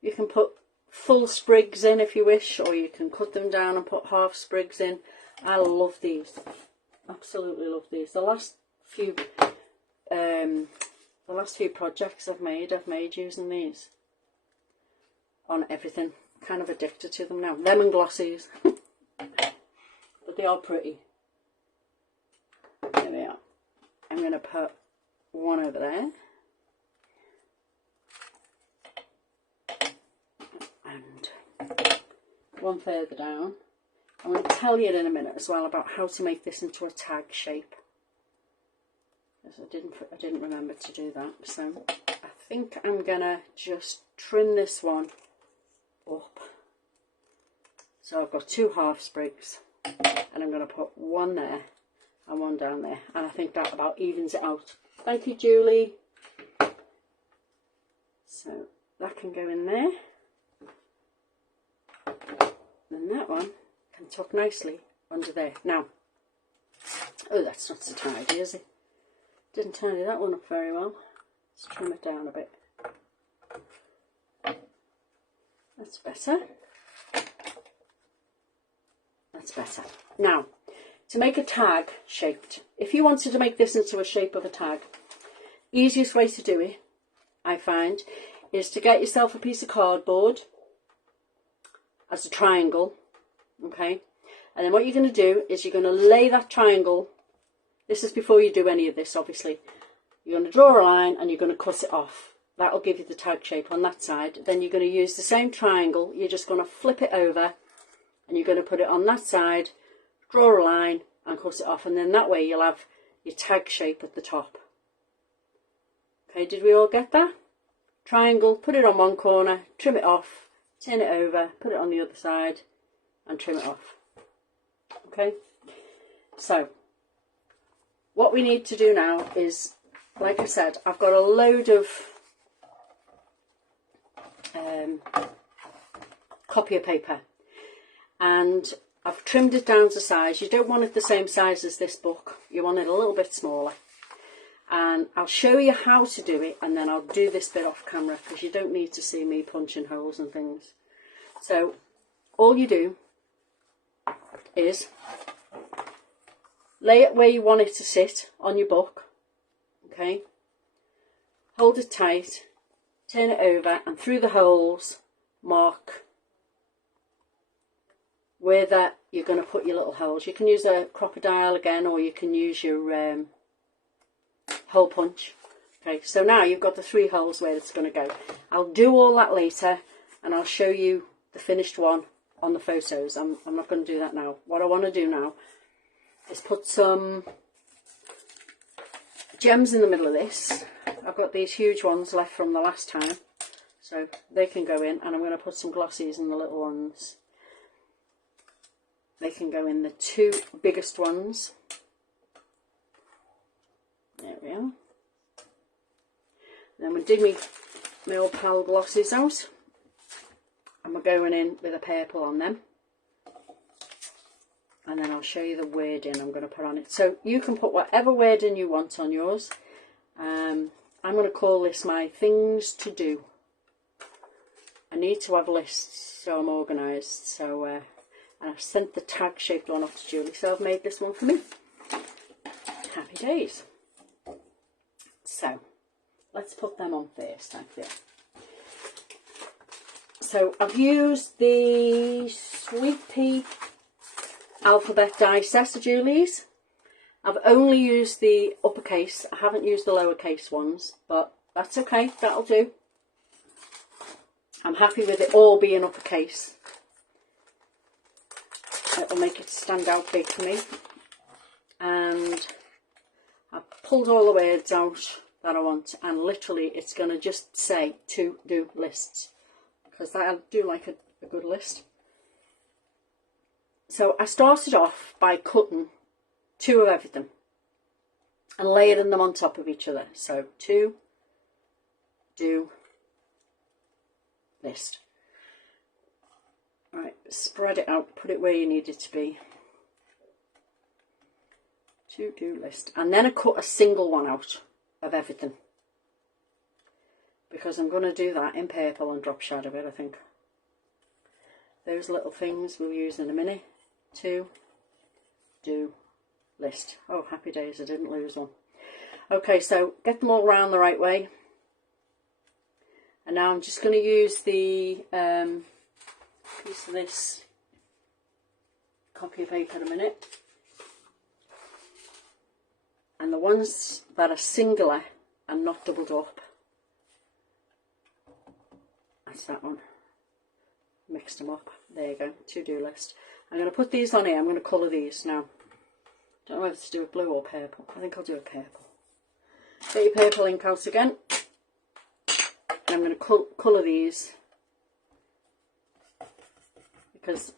You can put full sprigs in if you wish, or you can cut them down and put half sprigs in. I love these. Absolutely love these. The last few projects I've made using these on everything. Kind of addicted to them now. Lemon glossies. But they are pretty. There we are. I'm going to put one over there. And one further down. I'm going to tell you in a minute as well about how to make this into a tag shape. Because I didn't remember to do that. So I think I'm going to just trim this one up. So I've got 2 half sprigs. And I'm going to put one there and one down there. And I think that about evens it out. Thank you, Julie. So that can go in there. And that one can tuck nicely under there. Now, oh, that's not so tidy, is it? Didn't tidy that one up very well. Let's trim it down a bit. That's better. That's better. Now, to make a tag shaped, if you wanted to make this into a shape of a tag, easiest way to do it, I find, is to get yourself a piece of cardboard as a triangle, okay? And then what you're going to do is you're going to lay that triangle, this is before you do any of this obviously, you're going to draw a line and you're going to cut it off. That'll give you the tag shape on that side. Then you're going to use the same triangle, you're just going to flip it over and you're going to put it on that side, draw a line and cut it off, and then that way you'll have your tag shape at the top. Okay, did we all get that? Triangle, put it on one corner, trim it off, turn it over, put it on the other side and trim it off. Okay, so what we need to do now is, like I said, I've got a load of copier paper and I've trimmed it down to size. You don't want it the same size as this book, you want it a little bit smaller. And I'll show you how to do it, and then I'll do this bit off camera because you don't need to see me punching holes and things. So all you do is lay it where you want it to sit on your book, okay? Hold it tight, turn it over, and through the holes mark where that you're going to put your little holes. You can use a crocodile again, or you can use your hole punch. Okay, so now you've got the 3 holes where it's going to go. I'll do all that later and I'll show you the finished one on the photos. I'm not going to do that now. What I want to do now is put some gems in the middle of this. I've got these huge ones left from the last time, so they can go in, and I'm going to put some glossies in the little ones. They can go in the 2 biggest ones. There we are. Then we'll dig my old pal glossies out, and we're going in with a purple on them, and then I'll show you the wording I'm going to put on it. So you can put whatever wording you want on yours. I'm going to call this my things to do. I need to have lists so I'm organised. So, and I've sent the tag shaped one off to Julie, so I've made this one for me. Happy days. So, let's put them on first, thank you. So, I've used the Sweet Pea alphabet die set of Julie's. I've only used the uppercase. I haven't used the lowercase ones, but that's okay, that'll do. I'm happy with it all being uppercase. It'll make it stand out big for me. And I've pulled all the words out that I want, and literally it's going to just say to-do lists, because I do like a good list. So I started off by cutting 2 of everything and layering them on top of each other. So to-do list. Right, spread it out, put it where you need it to be. To-do list. And then I cut a single one out of everything, because I'm going to do that in purple and drop shadow it, I think. Those little things we'll use in a minute. To-do list. Oh, happy days, I didn't lose one. Okay, so get them all round the right way. And now I'm just going to use the piece of this copy of paper in a minute. And the ones that are singular and not doubled up, that's that one. Mixed them up. There you go, to-do list. I'm going to put these on here. I'm going to colour these now. Don't know whether to do a blue or purple. I think I'll do a purple. Get your purple ink out again. And I'm going to colour these, because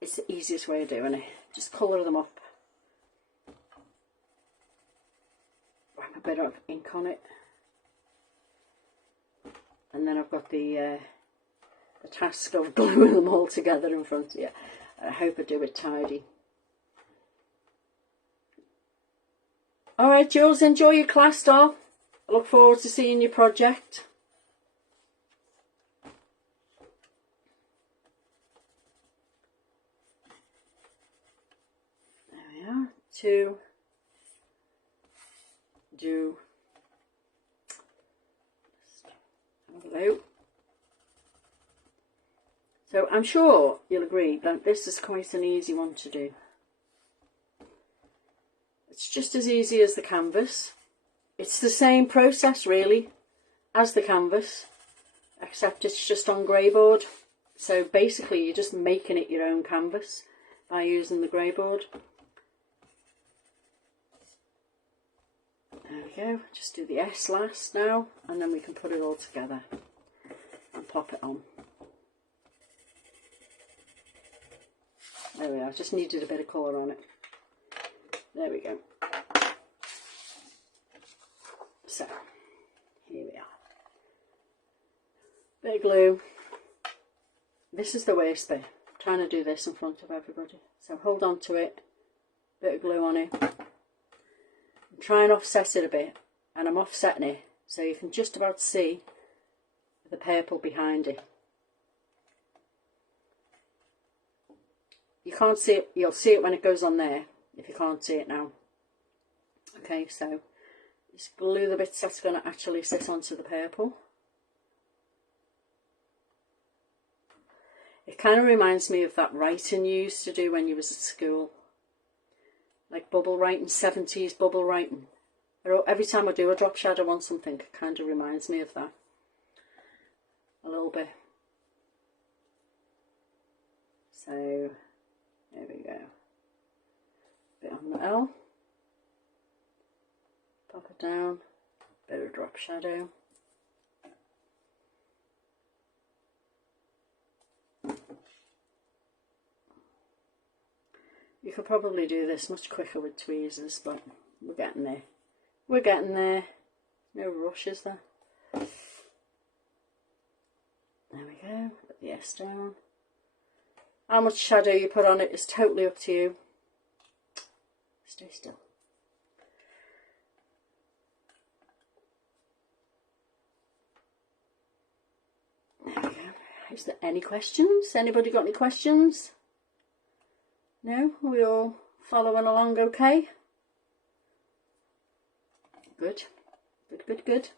it's the easiest way of doing it. Just colour them up. Wrap a bit of ink on it. And then I've got the task of gluing them all together in front of you. I hope I do it tidy. Alright, Jules, enjoy your class, doll. I look forward to seeing your project. There we are. To-do hello. So I'm sure you'll agree that this is quite an easy one to do. It's just as easy as the canvas. It's the same process really as the canvas, except it's just on grey board. So basically you're just making it your own canvas by using the grey board. There we go, just do the S last now, and then we can put it all together and pop it on. There we are, just needed a bit of colour on it. There we go. So, here we are. Bit of glue. This is the waste bit. I'm trying to do this in front of everybody. So hold on to it. Bit of glue on it. I'm trying to offset it a bit. And I'm offsetting it so you can just about see the purple behind it. You can't see it, you'll see it when it goes on there, if you can't see it now. Okay, so just glue the bits that's going to actually sit onto the purple. It kind of reminds me of that writing you used to do when you was at school. Like bubble writing, 70s bubble writing. Every time I do a drop shadow on something, it kind of reminds me of that. A little bit. So, there we go. Bit on the L. Pop it down. Bit of drop shadow. You could probably do this much quicker with tweezers, but we're getting there. We're getting there. No rush, is there? There we go. Put the S down. How much shadow you put on it is totally up to you. Stay still. There we go. Is there any questions? Anybody got any questions? No? Are we all following along okay? Good. Good, good, good.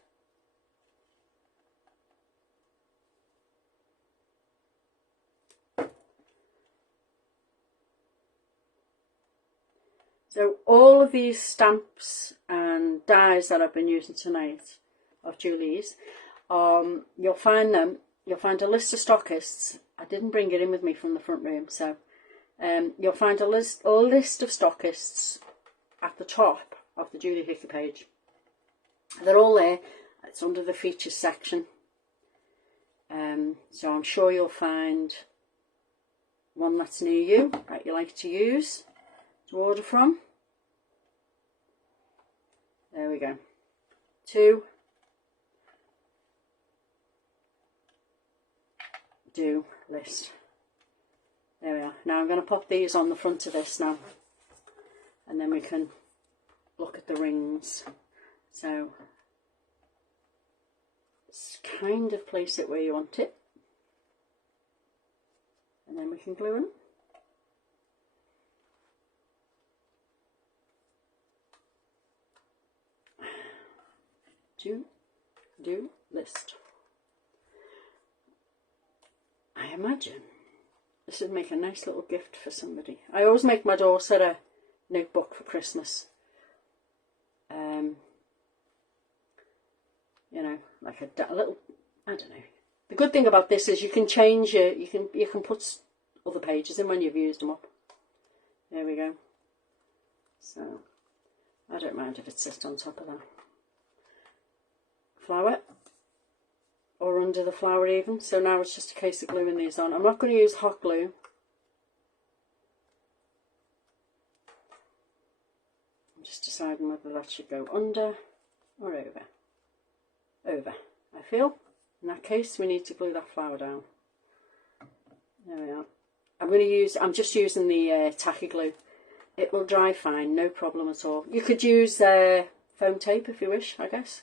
So all of these stamps and dies that I've been using tonight of Julie's, you'll find a list of stockists. I didn't bring it in with me from the front room, so you'll find a list of stockists at the top of the Julie Hickey page. They're all there. It's under the features section. So I'm sure you'll find one that's near you that you like to use to order from. There we go. 2 do list. There we are. Now I'm going to pop these on the front of this now, and then we can look at the rings. So just kind of place it where you want it, and then we can glue them. Do list. I imagine this would make a nice little gift for somebody. I always make my daughter a notebook for Christmas. You know, like a little, I don't know. The good thing about this is you can change it. You can put other pages in when you've used them up. There we go. So I don't mind if it sits on top of that. Flower, or under the flower even. So now it's just a case of gluing these on. I'm not going to use hot glue. I'm just deciding whether that should go under or over. Over, I feel. In that case, we need to glue that flower down. There we are. I'm just using the tacky glue. It will dry fine, no problem at all. You could use foam tape if you wish, I guess.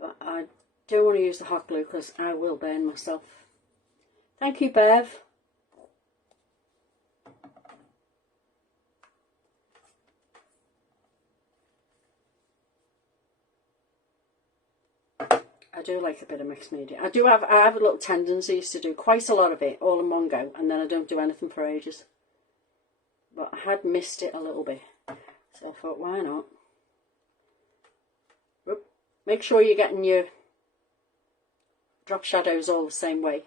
But I don't want to use the hot glue because I will burn myself. Thank you, Bev. I do like a bit of mixed media. I have a little tendency to do quite a lot of it all in one go, and then I don't do anything for ages. But I had missed it a little bit, so I thought, why not? Make sure you're getting your drop shadows all the same way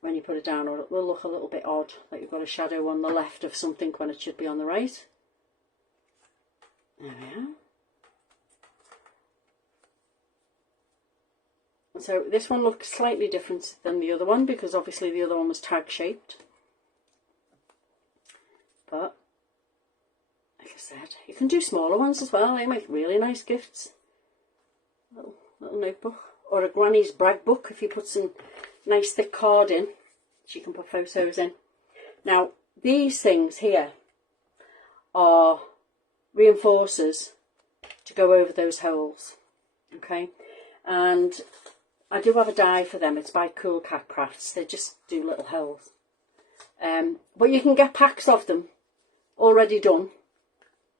when you put it down, or it will look a little bit odd that you've got a shadow on the left of something when it should be on the right. There we are. So this one looks slightly different than the other one because obviously the other one was tag shaped. But like I said, you can do smaller ones as well. They make really nice gifts. Little notebook, or a granny's brag book if you put some nice thick card in. She can put photos in. Now these things here are reinforcers to go over those holes. Okay, and I do have a die for them. It's by Cool Cat Crafts. They just do little holes. But you can get packs of them already done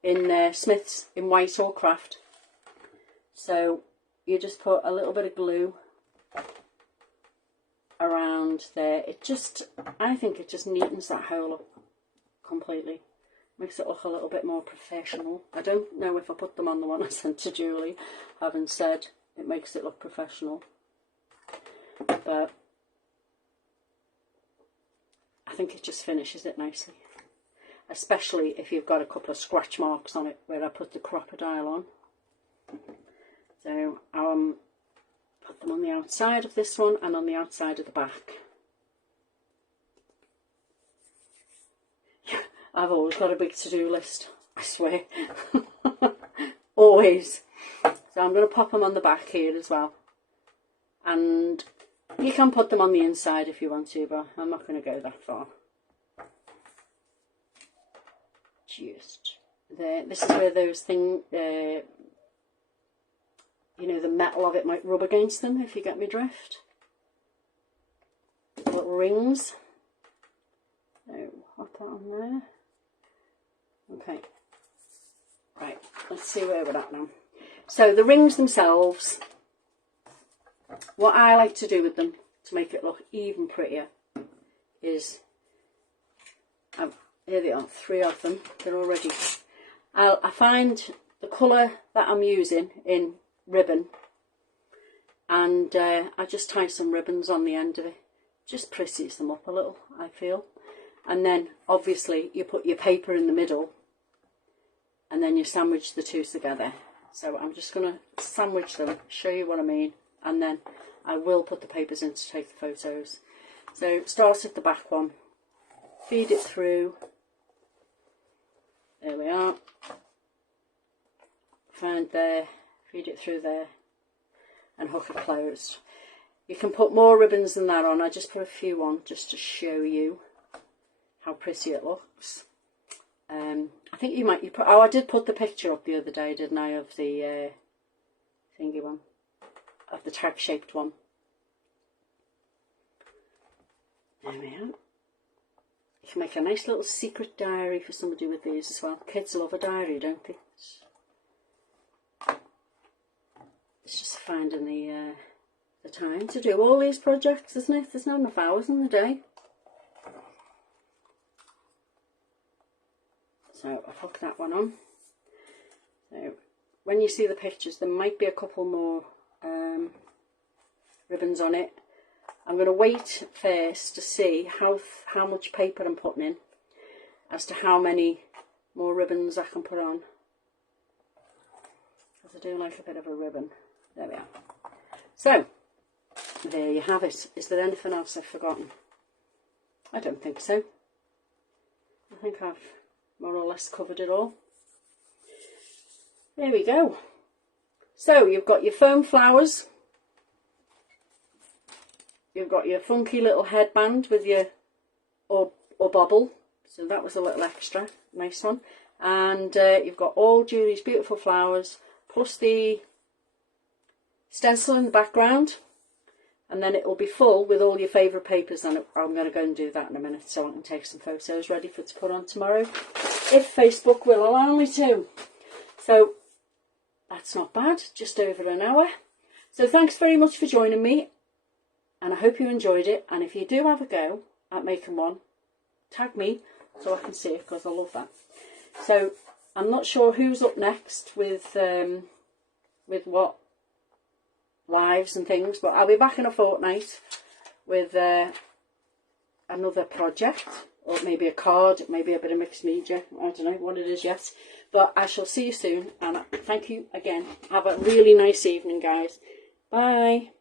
in Smith's in white or craft. So you just put a little bit of glue around there. I think it just neatens that hole up completely. Makes it look a little bit more professional. I don't know if I put them on the one I sent to Julie, having said it makes it look professional. But I think it just finishes it nicely. Especially if you've got a couple of scratch marks on it where I put the crocodile on. So I'll put them on the outside of this one and on the outside of the back. I've always got a big to-do list, I swear. Always. So I'm going to pop them on the back here as well. And you can put them on the inside if you want to, but I'm not going to go that far. Just there. This is where those you know, the metal of it might rub against them, if you get me drift. Little rings. So pop that on there. Okay. Right, let's see where we're at now. So the rings themselves, what I like to do with them to make it look even prettier is, here they are, 3 of them, they're all ready. I find the colour that I'm using in ribbon, and I just tie some ribbons on the end of it. Just pretties them up a little, I feel. And then obviously you put your paper in the middle and then you sandwich the two together. So I'm just going to sandwich them, show you what I mean, and then I will put the papers in to take the photos. So start at the back one, feed it through, there we are, find there, feed it through there, and hook it closed. You can put more ribbons than that on. I just put a few on just to show you how pretty it looks. I think you put, oh, I did put the picture up the other day, didn't I, of the thingy one, of the tag shaped one. There we are. You can make a nice little secret diary for somebody with these as well. Kids love a diary, don't they? It's just finding the time to do all these projects, isn't it? There's not enough hours in the day. So I've hooked that one on. So when you see the pictures, there might be a couple more ribbons on it. I'm going to wait first to see how much paper I'm putting in, as to how many more ribbons I can put on. Because I do like a bit of a ribbon. There we are. So there you have it. Is there anything else I've forgotten? I don't think so. I think I've more or less covered it all. There we go. So you've got your foam flowers. You've got your funky little headband with your or bobble. So that was a little extra. Nice one. And you've got all Julie's beautiful flowers, plus the stencil in the background. And then it will be full with all your favourite papers on it. I'm going to go and do that in a minute so I can take some photos ready for it to put on tomorrow, if Facebook will allow me to. So that's not bad, just over an hour. So thanks very much for joining me, and I hope you enjoyed it. And if you do have a go at making one, tag me so I can see it, because I love that. So I'm not sure who's up next with what lives and things, but I'll be back in a fortnight with another project, or maybe a card, maybe a bit of mixed media. I don't know what it is yet, but I shall see you soon, and thank you again. Have a really nice evening, guys. Bye.